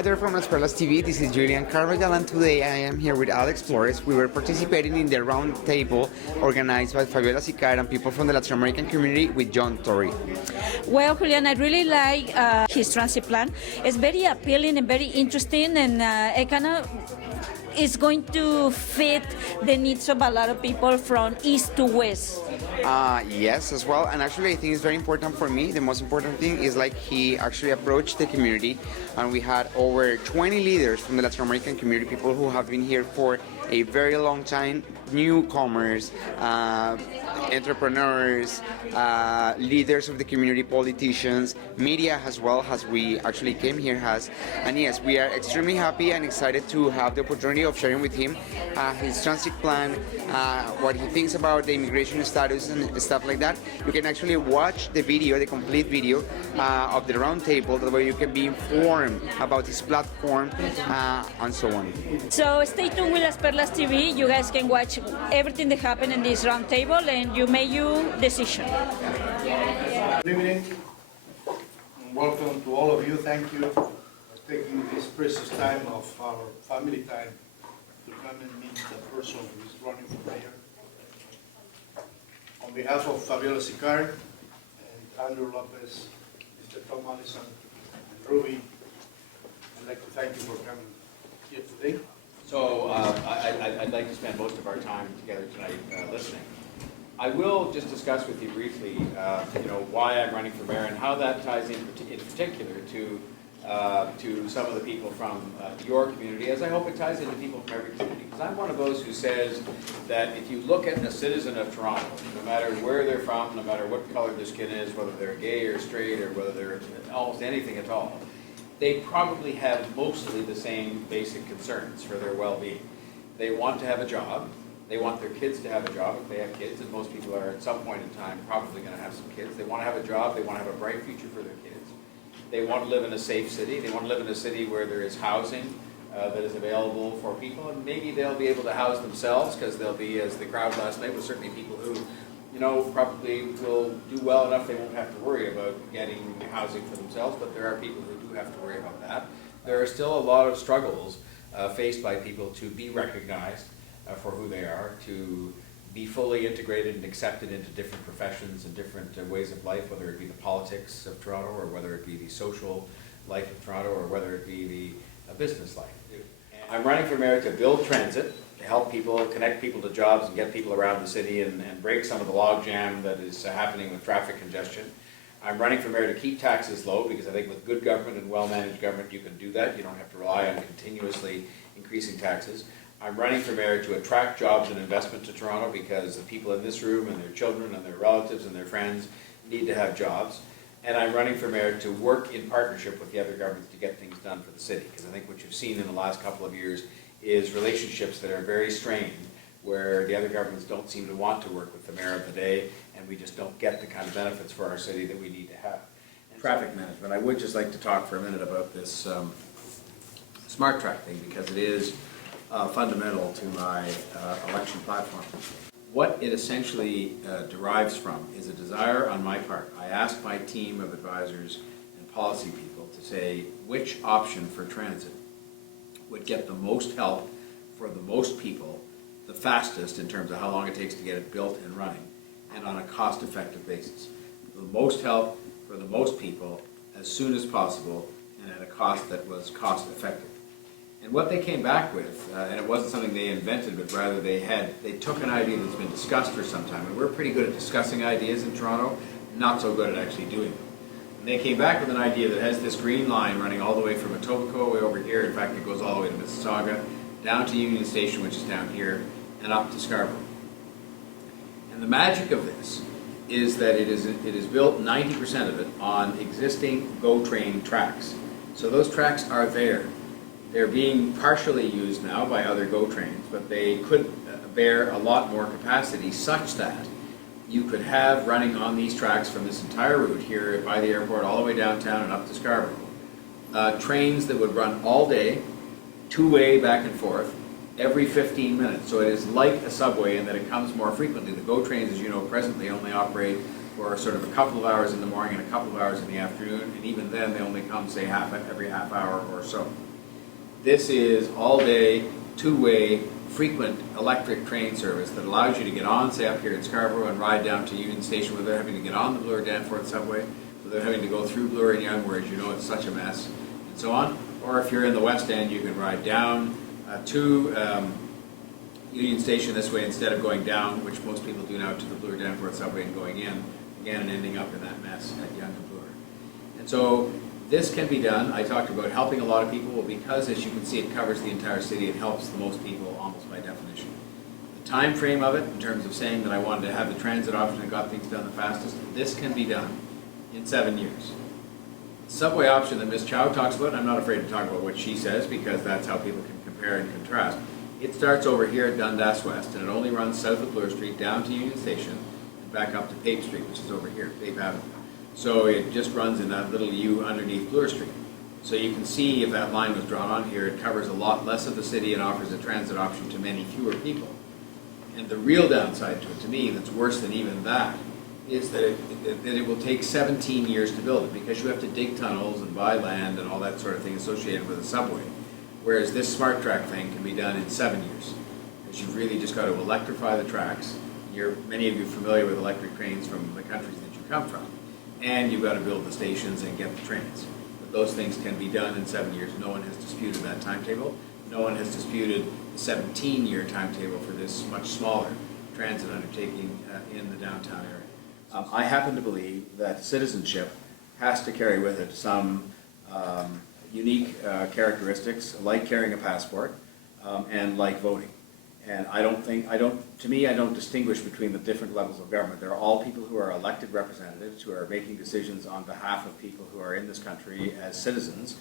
Hi there from Perlas TV, this is Julian Carvajal and today I am here with Alex Flores. We were participating in the round table organized by Fabiola Sicar and people from the Latin American community with John Tory. Well, Julian, I really like his transit plan. It's very appealing and very interesting, and it kind of is going to fit the needs of a lot of people from east to west. Yes, as well, and actually I think it's very important for me. The most important thing is like he actually approached the community, and we had over 20 leaders from the Latin American community, people who have been here for a very long time, newcomers, entrepreneurs, leaders of the community, politicians, media as well, as we actually came here has. And yes, we are extremely happy and excited to have the opportunity of sharing with him his transit plan, what he thinks about the immigration status and stuff like that. You can actually watch the video, the complete video of the round table, that way you can be informed about his platform and so on. So stay tuned with Las Perlas TV. You guys can watch everything that happened in this round table and you make your decision. Good evening. Welcome to all of you. Thank you for taking this precious time of our family time to come and meet the person who is running for mayor. On behalf of Fabiola Sicar and Andrew Lopez, Mr. Tom Allison, and Ruby, I'd like to thank you for coming here today. So I'd like to spend most of our time together tonight listening. I will just discuss with you briefly, why I'm running for mayor and how that ties in particular to some of the people from your community, as I hope it ties into people from every community. Because I'm one of those who says that if you look at a citizen of Toronto, no matter where they're from, no matter what color their skin is, whether they're gay or straight or whether they're almost anything at all, they probably have mostly the same basic concerns for their well-being. They want to have a job. They want their kids to have a job if they have kids, and most people are at some point in time probably going to have some kids. They want to have a job. They want to have a bright future for their kids. They want to live in a safe city. They want to live in a city where there is housing that is available for people, and maybe they'll be able to house themselves because they'll be, as the crowd last night was certainly people who, probably will do well enough they won't have to worry about getting housing for themselves, but there are people who do have to worry about that. There are still a lot of struggles faced by people to be recognized for who they are, to be fully integrated and accepted into different professions and different ways of life, whether it be the politics of Toronto or whether it be the social life of Toronto or whether it be the business life. I'm running for mayor to build transit, to help people, connect people to jobs and get people around the city and break some of the logjam that is happening with traffic congestion. I'm running for mayor to keep taxes low because I think with good government and well-managed government you can do that. You don't have to rely on continuously increasing taxes. I'm running for mayor to attract jobs and investment to Toronto because the people in this room and their children and their relatives and their friends need to have jobs. And I'm running for mayor to work in partnership with the other governments to get things done for the city. Because I think what you've seen in the last couple of years is relationships that are very strained, where the other governments don't seem to want to work with the mayor of the day, and we just don't get the kind of benefits for our city that we need to have. And traffic management. I would just like to talk for a minute about this smart track thing, because it is fundamental to my election platform. What it essentially derives from is a desire on my part. I asked my team of advisors and policy people to say which option for transit would get the most help for the most people, the fastest in terms of how long it takes to get it built and running, and on a cost-effective basis. The most help for the most people as soon as possible and at a cost that was cost-effective. And what they came back with, and it wasn't something they invented, but rather they took an idea that's been discussed for some time, and we're pretty good at discussing ideas in Toronto, not so good at actually doing them. And they came back with an idea that has this green line running all the way from Etobicoke way over here. In fact, it goes all the way to Mississauga, down to Union Station, which is down here, and up to Scarborough. And the magic of this is that it is built 90% of it on existing GO train tracks. So those tracks are there. They're being partially used now by other GO trains, but they could bear a lot more capacity such that you could have running on these tracks from this entire route here by the airport all the way downtown and up to Scarborough. Trains that would run all day, two-way back and forth, every 15 minutes. So it is like a subway in that it comes more frequently. The GO trains, as you know, presently only operate for sort of a couple of hours in the morning and a couple of hours in the afternoon, and even then they only come, say, every half hour or so. This is all-day, two-way, frequent electric train service that allows you to get on, say up here in Scarborough, and ride down to Union Station without having to get on the Bloor-Danforth subway, without having to go through Bloor and Yonge, where, as you know, it's such a mess, and so on. Or if you're in the West End, you can ride down to Union Station this way instead of going down, which most people do now, to the Bloor-Danforth subway and going in again and ending up in that mess at Yonge and Bloor. And so this can be done. I talked about helping a lot of people because, as you can see, it covers the entire city. It helps the most people almost by definition. The time frame of it, in terms of saying that I wanted to have the transit option and got things done the fastest, this can be done in 7 years. The subway option that Ms. Chow talks about, and I'm not afraid to talk about what she says because that's how people can compare and contrast. It starts over here at Dundas West, and it only runs south of Bloor Street down to Union Station and back up to Pape Street, which is over here, Pape Avenue. So it just runs in that little U underneath Bloor Street. So you can see if that line was drawn on here, it covers a lot less of the city and offers a transit option to many fewer people. And the real downside to it, to me, that's worse than even that, is that it will take 17 years to build it because you have to dig tunnels and buy land and all that sort of thing associated with a subway. Whereas this smart track thing can be done in 7 years. Because you've really just got to electrify the tracks. Many of you are familiar with electric trains from the countries that you come from. And you've got to build the stations and get the trains. But those things can be done in 7 years. No one has disputed that timetable. No one has disputed the 17-year timetable for this much smaller transit undertaking in the downtown area. I happen to believe that citizenship has to carry with it some unique characteristics, like carrying a passport and like voting. And I don't distinguish between the different levels of government. They're all people who are elected representatives who are making decisions on behalf of people who are in this country as citizens.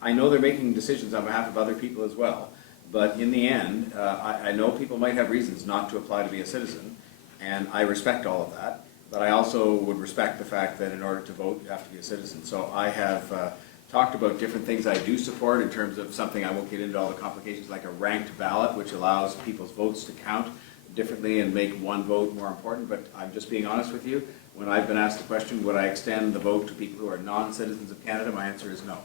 I know they're making decisions on behalf of other people as well, but in the end, I know people might have reasons not to apply to be a citizen, and I respect all of that, but I also would respect the fact that in order to vote, you have to be a citizen. So I have talked about different things I do support in terms of something, I won't get into all the complications, like a ranked ballot, which allows people's votes to count differently and make one vote more important. But I'm just being honest with you. When I've been asked the question, would I extend the vote to people who are non-citizens of Canada, my answer is no.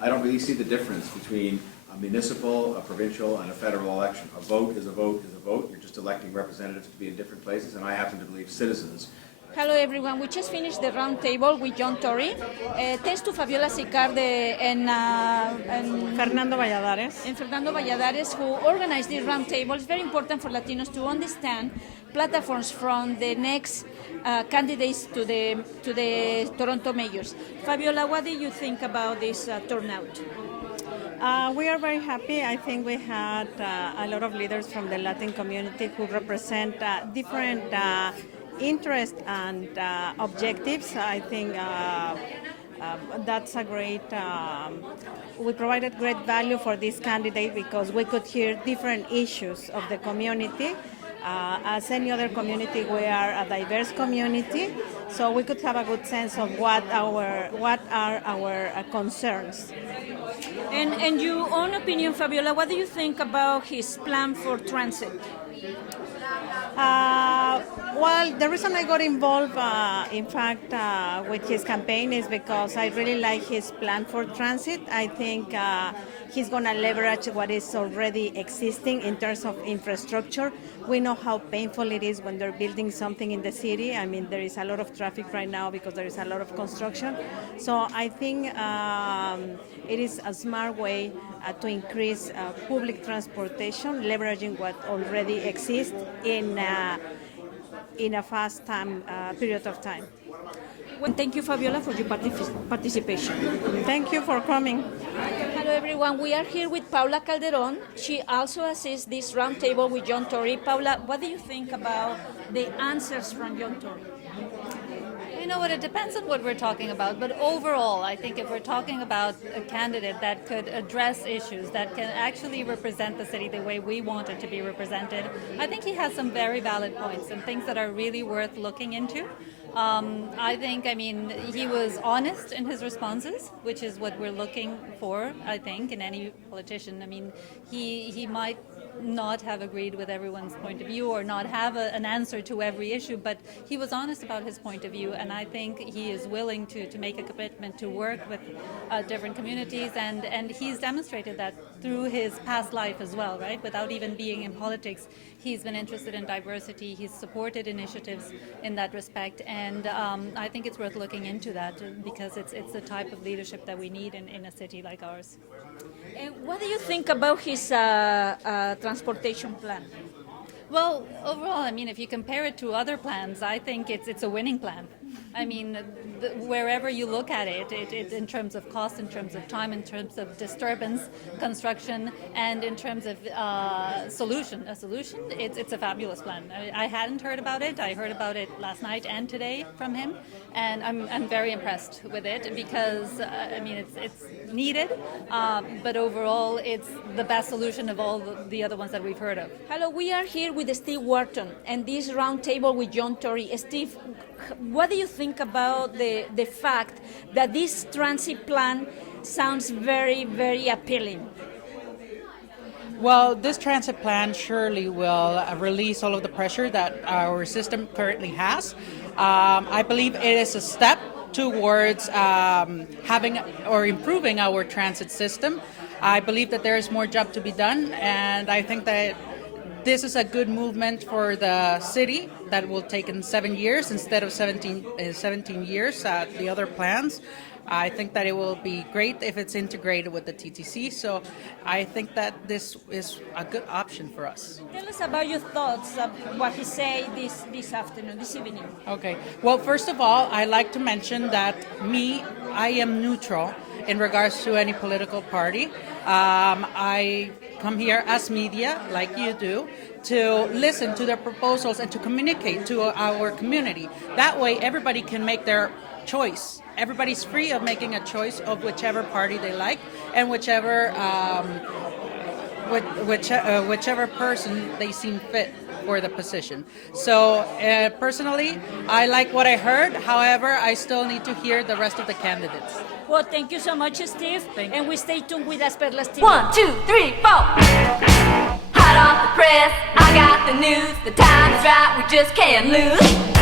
I don't really see the difference between a municipal, a provincial, and a federal election. A vote is a vote is a vote. You're just electing representatives to be in different places, and I happen to believe citizens. Hello everyone, we just finished the round table with John Tory. Thanks to Fabiola Sicarde and Fernando Valladares. and Fernando Valladares who organized this round table. It's very important for Latinos to understand platforms from the next candidates to the Toronto mayors. Fabiola, what do you think about this turnout? We are very happy. I think we had a lot of leaders from the Latin community who represent different interests and objectives. I think that's a great, we provided great value for this candidate because we could hear different issues of the community. As any other community, we are a diverse community, so we could have a good sense of what are our concerns. And in your own opinion, Fabiola, what do you think about his plan for transit? Well, the reason I got involved, in fact, with his campaign is because I really like his plan for transit. I think he's going to leverage what is already existing in terms of infrastructure. We know how painful it is when they're building something in the city. I mean, there is a lot of traffic right now because there is a lot of construction. So I think it is a smart way to increase public transportation, leveraging what already exists in a fast time period of time. Well, thank you, Fabiola, for your participation. Thank you for coming. Hello, everyone. We are here with Paula Calderon. She also assists this roundtable with John Tory. Paula, what do you think about the answers from John Tory? You know what, it depends on what we're talking about, but overall, I think if we're talking about a candidate that could address issues, that can actually represent the city the way we want it to be represented, I think he has some very valid points and things that are really worth looking into. I mean, he was honest in his responses, which is what we're looking for, I think, in any politician. I mean, he might not have agreed with everyone's point of view or not have an answer to every issue, but he was honest about his point of view, and I think he is willing to make a commitment to work with different communities, and he's demonstrated that through his past life as well, right? Without even being in politics, he's been interested in diversity, he's supported initiatives in that respect, and I think it's worth looking into that because it's the type of leadership that we need in a city like ours. What do you think about his transportation plan? Well, overall, I mean, if you compare it to other plans, I think it's a winning plan. I mean, wherever you look at it, in terms of cost, in terms of time, in terms of disturbance, construction, and in terms of a solution, it's a fabulous plan. I hadn't heard about it. I heard about it last night and today from him, and I'm very impressed with it because, I mean, it's needed, but overall, it's the best solution of all the other ones that we've heard of. Hello, we are here with Steve Wharton and this round table with John Tory. Steve, what do you think about the fact that this transit plan sounds very, very appealing? Well, this transit plan surely will release all of the pressure that our system currently has. I believe it is a step towards having or improving our transit system. I believe that there is more job to be done, and I think that this is a good movement for the city that will take in 7 years instead of 17 years, the other plans. I think that it will be great if it's integrated with the TTC, so I think that this is a good option for us. Tell us about your thoughts of what he said this afternoon, this evening. Okay. Well, first of all, I like to mention that I am neutral in regards to any political party. I come here as media, like you do, to listen to their proposals and to communicate to our community. That way, everybody can make their choice. Everybody's free of making a choice of whichever party they like and whichever person they seem fit for the position. So personally, I like what I heard. However, I still need to hear the rest of the candidates. Well, thank you so much, Steve. Thank and you. we stay tuned with Las Perlas TV. 1, 2, 3, 4. Hot off the press, I got the news. The time is right, we just can't lose.